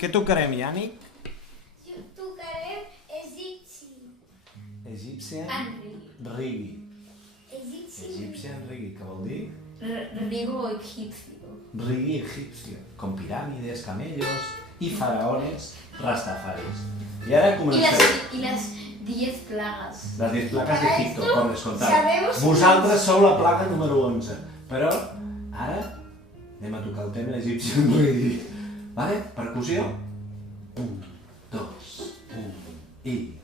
Què tocarem, Yànic? Tocarem egipci. Egyptian Rigi. Egyptian Rigi, què vol dir? Rigo egipcio. Rigi egipcio, con pirámides, camellos y faraones rastafaris. I ara comencem. Y las 10 plagas. Les 10 plagues d'Egipto, com descomptat. sabemos- Vosaltres sou la plaga número 11. Però ara anem a tocar el tema Egyptian Rigi. Vale? Percussió. 1, 2, 1 i...